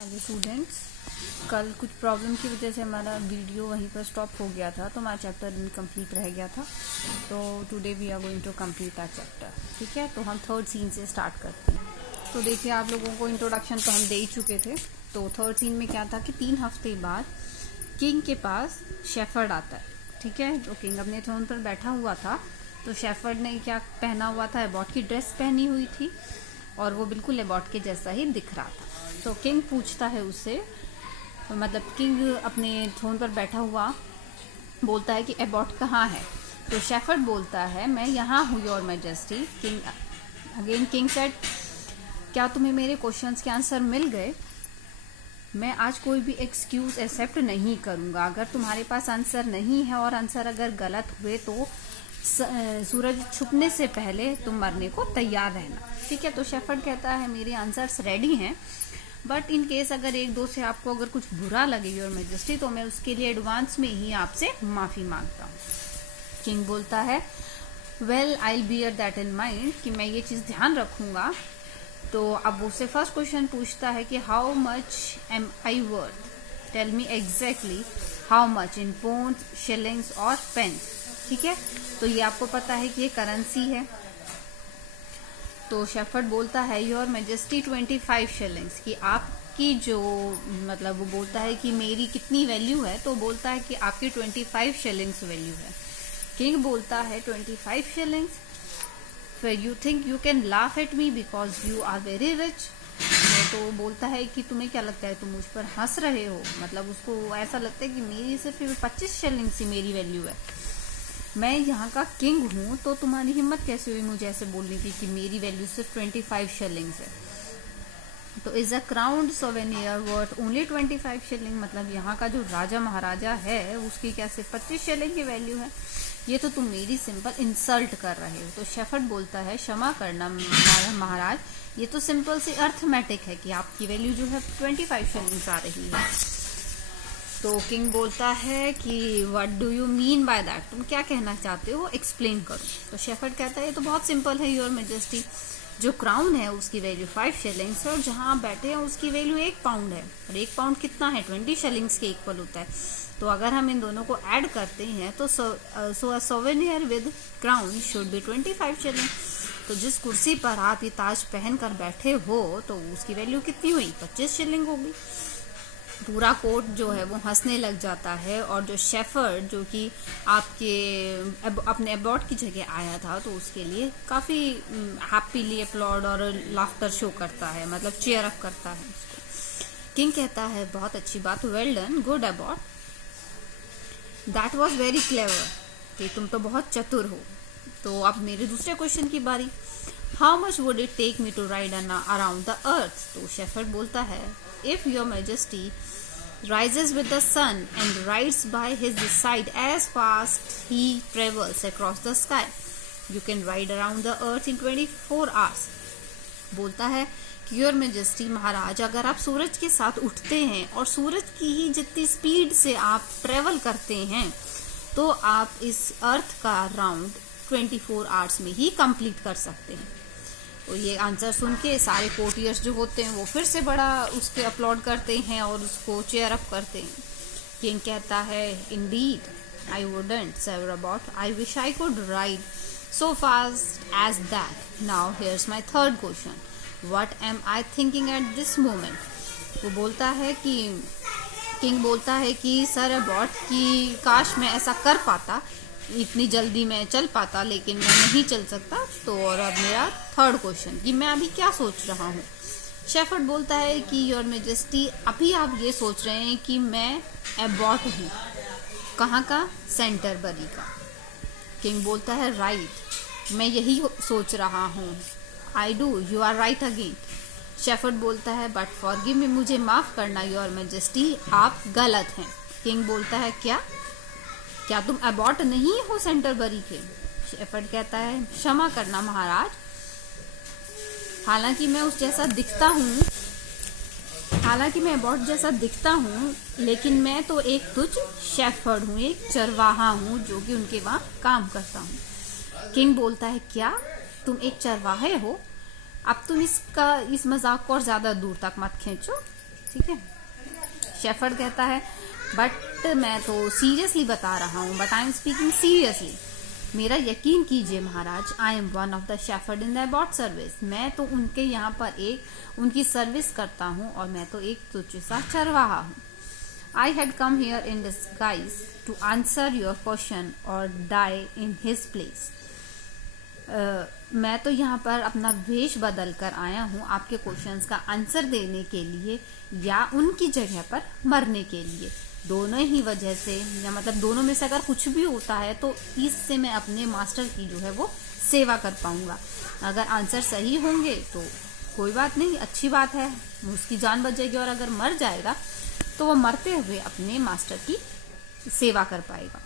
Hello students, कल कुछ problem की वजह से हमारा वीडियो वहीं पर स्टॉप हो गया था, तो हमारा चैप्टर इनकम्प्लीट रह गया था। तो today we are going to complete our chapter. ठीक है, तो हम थर्ड सीन से स्टार्ट करते हैं। तो देखिए, आप लोगों को इंट्रोडक्शन तो हम दे ही चुके थे। तो थर्ड सीन में क्या था कि 3 हफ्ते बाद किंग के पास शेफर्ड आता है। ठीक है, तो किंग अपने थ्रोन पर बैठा हुआ था, तो शेफर्ड ने क्या पहना हुआ था, एबॉट की ड्रेस पहनी हुई थी और वो बिल्कुल एबॉट के जैसा ही दिख रहा था। तो किंग पूछता है उससे, मतलब किंग अपने थ्रोन पर बैठा हुआ बोलता है कि एबॉट कहाँ है। तो शेफर्ड बोलता है, मैं यहाँ हूँ योर मैजेस्टी। किंग सेड, क्या तुम्हें मेरे क्वेश्चंस के आंसर मिल गए? मैं आज कोई भी एक्सक्यूज एक्सेप्ट नहीं करूँगा। अगर तुम्हारे पास आंसर नहीं है और आंसर अगर गलत हुए तो सूरज छुपने से पहले तुम मरने को तैयार रहना। ठीक है, तो शेफर्ड कहता है मेरे आंसर्स रेडी हैं, बट इन केस अगर एक दो से आपको अगर कुछ बुरा लगे योर मैजेस्टी, तो मैं उसके लिए एडवांस में ही आपसे माफी मांगता हूँ। किंग बोलता है, well I bear that in mind, कि मैं ये चीज ध्यान रखूंगा। तो अब उससे फर्स्ट क्वेश्चन पूछता है कि how much am I worth, tell me exactly how much in pounds, shillings और पेन्स। ठीक है, तो ये आपको पता है कि ये करेंसी है। तो शेफर्ड बोलता है योर मैजेस्टी 25 शिलिंग्स, कि आपकी जो मतलब वो बोलता है कि मेरी कितनी वैल्यू है, तो बोलता है कि आपकी 25 शिलिंग्स वैल्यू है। किंग बोलता है 25 शिलिंग्स, फिर you think you can laugh at me because you are very rich. तो बोलता है कि तुम्हें क्या लगता है, तुम मुझ पर हंस रहे हो। मतलब उसको ऐसा लगता है कि मेरी सिर्फ 25 शिलिंग्स ही मेरी वैल्यू है, मैं यहाँ का किंग हूँ, तो तुम्हारी हिम्मत कैसे हुई मुझे ऐसे बोलने की कि मेरी वैल्यू सिर्फ 25 शिलिंग्स है। तो is a crowned souvenir worth only 25 shilling, मतलब यहाँ का जो राजा महाराजा है उसकी क्या सिर्फ 25 शिलिंग की वैल्यू है? ये तो तुम मेरी सिंपल इंसल्ट कर रहे हो। तो शेफर्ड बोलता है, क्षमा करना महाराज, ये तो सिंपल सी अर्थमेटिक है कि आपकी वैल्यू जो है 25 शिलिंग्स आ रही है। तो किंग बोलता है कि what do you mean by that, तुम क्या कहना चाहते हो, एक्सप्लेन करो। तो शेफर्ड कहता है, ये तो बहुत सिंपल है योर मैजेस्टी, जो क्राउन है उसकी वैल्यू 5 शिलिंग्स है और जहां आप बैठे हैं उसकी वैल्यू 1 पाउंड है, और 1 पाउंड कितना है, 20 शिलिंग्स के इक्वल होता है। तो अगर हम इन दोनों को ऐड करते हैं तो so a souvenir with crown should be 25 shilling. तो जिस कुर्सी पर आप ये ताज पहनकर बैठे हो तो उसकी वैल्यू कितनी हुई, 25 शिलिंग होगी। पूरा कोर्ट जो है वो हंसने लग जाता है, और जो शेफर्ड जो कि अपने एबॉट की जगह आया था, तो उसके लिए काफी हैप्पीली अपलॉड और लाफ्टर शो करता है, मतलब चीयर अप करता है उसको। किंग कहता है, बहुत अच्छी बात, well done, good Abbott, that was very clever, कि तुम तो बहुत चतुर हो। तो अब मेरे दूसरे क्वेश्चन की बारी, how much would it take me to ride around the earth. तो शेफर्ड बोलता है, if your majesty rises with the sun and rides by his side as fast he travels across the sky, you can ride around the earth in 24 hours। बोलता है कि your majesty महाराज, अगर आप सूरज के साथ उठते हैं और सूरज की ही जितनी स्पीड से आप ट्रेवल करते हैं, तो आप इस अर्थ का राउंड 24 आवर्स में ही कंप्लीट कर सकते हैं। तो ये आंसर सुन के सारे कोर्टियर्स जो होते हैं वो फिर से बड़ा उसके अपलॉड करते हैं और उसको चेयर अप करते हैं। किंग कहता है, indeed I wouldn't sever about, I wish I could ride so fast as that. Now here's my third question, what am I thinking at this moment. वो बोलता है कि किंग बोलता है कि सर अबाउट, कि काश मैं ऐसा कर पाता, इतनी जल्दी मैं चल पाता, लेकिन मैं नहीं चल सकता। तो और अब मेरा थर्ड क्वेश्चन, कि मैं अभी क्या सोच रहा हूँ। शेफर्ड बोलता है कि योर मैजेस्टी, अभी आप ये सोच रहे हैं कि मैं एबॉट हूँ, कहाँ का, सेंटरबरी का। किंग बोलता है, राइट, मैं यही सोच रहा हूँ। I do, you are right again. Shepherd बोलता है, बट फॉरगिव मी, मुझे माफ करना योर मैजेस्टी, आप गलत हैं। किंग बोलता है, क्या तुम एबॉट नहीं हो सेंटरबरी के? शेफर्ड कहता है, क्षमा करना महाराज, हालांकि मैं उस जैसा दिखता हूँ, हालांकि मैं एबॉट जैसा दिखता हूँ, लेकिन मैं तो एक तुझ शेफर्ड हूँ, एक चरवाहा हूँ जो कि उनके वहां काम करता हूँ। किंग बोलता है, क्या तुम एक चरवाहे हो? अब तुम इस मजाक को और ज्यादा दूर तक मत खींचो। ठीक है। शेफर्ड कहता है बट मैं तो सीरियसली बता रहा हूँ, but I am speaking seriously. मेरा यकीन कीजिए महाराज, I am one of the shepherd in the abbot service. मैं तो उनके यहाँ पर उनकी सर्विस करता हूँ और मैं तो एक तुच्छ सा चरवाहा हूँ। I had come here in disguise to answer your question or die in his place. मैं तो यहाँ पर अपना वेश बदल कर आया हूँ आपके क्वेश्चंस का आंसर देने के लिए या उनकी जगह पर मरने के लिए। दोनों ही वजह से, या मतलब दोनों में से अगर कुछ भी होता है तो इससे मैं अपने मास्टर की जो है वो सेवा कर पाऊंगा। अगर आंसर सही होंगे तो कोई बात नहीं, अच्छी बात है, उसकी जान बच जाएगी, और अगर मर जाएगा तो वो मरते हुए अपने मास्टर की सेवा कर पाएगा,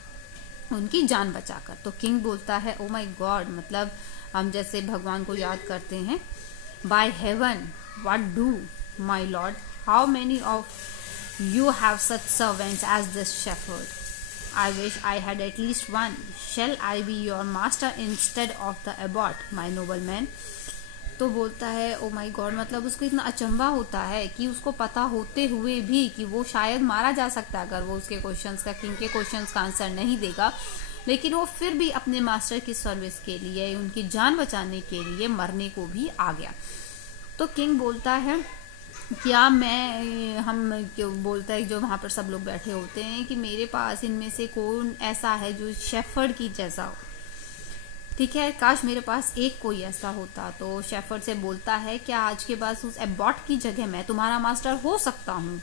उनकी जान बचाकर। तो किंग बोलता है ओ माय गॉड, मतलब हम जैसे भगवान को याद करते हैं, by heaven what do my lord, how many of you have such servants as this shepherd, I wish I had at least one, shall I be your master instead of the abbot my noble man. तो बोलता है oh my God, मतलब उसको इतना अचंभा होता है कि उसको पता होते हुए भी कि वो शायद मारा जा सकता है अगर वो उसके क्वेश्चंस का, किंग के क्वेश्चंस का आंसर नहीं देगा, लेकिन वो फिर भी अपने मास्टर की सर्विस के लिए, उनकी जान बचाने के लिए मरने को भी आ गया। तो किंग बोलता है क्या मैं, हम क्यों बोलता है जो वहां पर सब लोग बैठे होते हैं, कि मेरे पास इनमें से कौन ऐसा है जो शेफर्ड की जैसा हो, ठीक है, काश मेरे पास एक कोई ऐसा होता। तो शेफर्ड से बोलता है क्या आज के बाद उस एबॉट की जगह मैं तुम्हारा मास्टर हो सकता हूँ?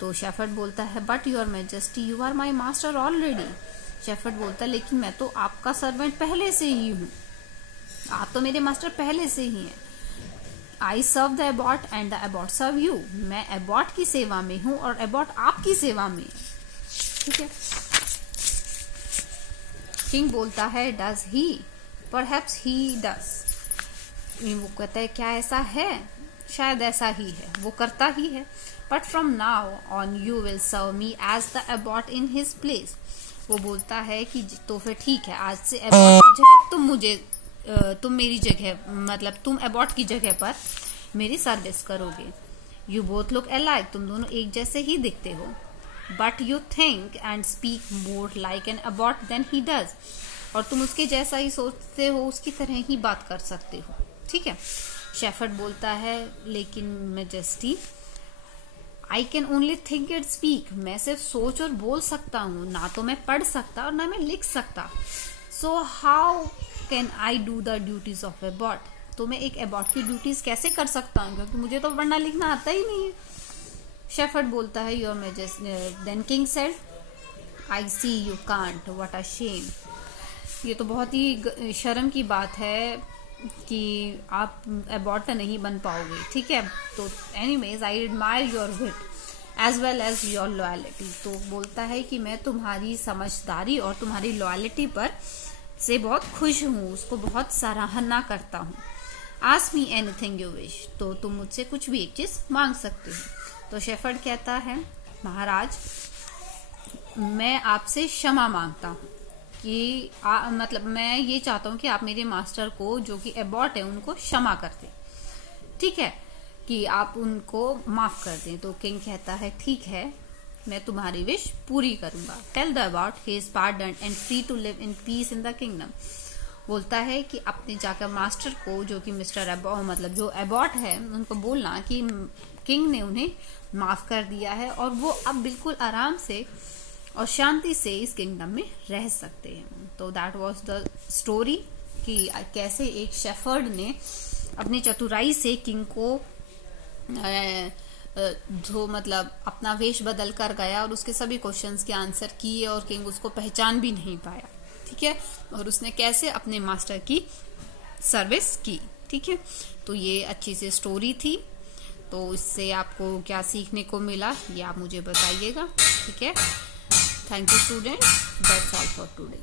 तो शेफर्ड बोलता है but your majesty you are my master already. Shepherd बोलता है लेकिन मैं तो आपका सर्वेंट पहले से ही हूँ, आप तो मेरे मास्टर पहले से ही हैं। I serve the abbot and the abbot serve you, मैं एबॉट की सेवा में हूँ और एबॉट आपकी सेवा में है, ठीक है। किंग बोलता है does he, perhaps he does. वो कहता है क्या ऐसा है, शायद ऐसा ही है, वो करता ही है। But from now on you will serve me as the abbot in his place. वो बोलता है कि तो फिर ठीक है, आज से एबॉट की जगह तुम मेरी जगह, मतलब तुम एबॉट की जगह पर मेरी सर्विस करोगे। यू बोथ लुक अलाइक, तुम दोनों एक जैसे ही दिखते हो। But you think and speak more like an abbot than he does, और तुम उसके जैसा ही सोचते हो, उसकी तरह ही बात कर सकते हो, ठीक है। शेफर्ड बोलता है लेकिन majesty I can only think and speak, मैं सिर्फ सोच और बोल सकता हूँ, ना तो मैं पढ़ सकता और ना मैं लिख सकता। So how can I do the duties of Abbott, तो मैं एक एबॉट की ड्यूटीज कैसे कर सकता हूँ, क्योंकि मुझे तो पढ़ना लिखना आता ही नहीं है। शेफर्ड बोलता है your majesty, then king said I see you can't, what a shame. ये तो बहुत ही शर्म की बात है कि आप एबॉट नहीं बन पाओगे, ठीक है। तो anyways I admire your wit as well as your loyalty. तो बोलता है कि मैं तुम्हारी समझदारी और तुम्हारी लॉयलिटी पर से बहुत खुश हूँ, उसको बहुत सराहना करता हूँ। Ask me anything you wish, तो तुम मुझसे कुछ भी एक चीज मांग सकते हो। तो शेफर्ड कहता है महाराज मैं आपसे क्षमा मांगता हूँ कि मतलब मैं ये चाहता हूँ कि आप मेरे मास्टर को जो कि एबॉट है उनको क्षमा कर दें, ठीक है, कि आप उनको माफ कर दें। तो किंग कहता है ठीक है, मैं तुम्हारी विश पूरी करूंगा। Tell the abbot he is pardon and free to live in peace in the kingdom. बोलता है कि अपने जाकर मास्टर को जो कि मिस्टर एबॉट, मतलब जो एबॉट है, उनको बोलना कि किंग ने उन्हें माफ कर दिया है और वो अब बिल्कुल आराम से और शांति से इस किंगडम में रह सकते हैं। तो दैट वाज द स्टोरी कि कैसे एक शेफर्ड ने अपनी चतुराई से किंग को जो मतलब अपना वेश बदल कर गया और उसके सभी क्वेश्चंस के आंसर किए और किंग उसको पहचान भी नहीं पाया, ठीक है, और उसने कैसे अपने मास्टर की सर्विस की, ठीक है। तो ये अच्छी सी स्टोरी थी। तो इससे आपको क्या सीखने को मिला ये आप मुझे बताइएगा, ठीक है। Thank you students, that's all for today.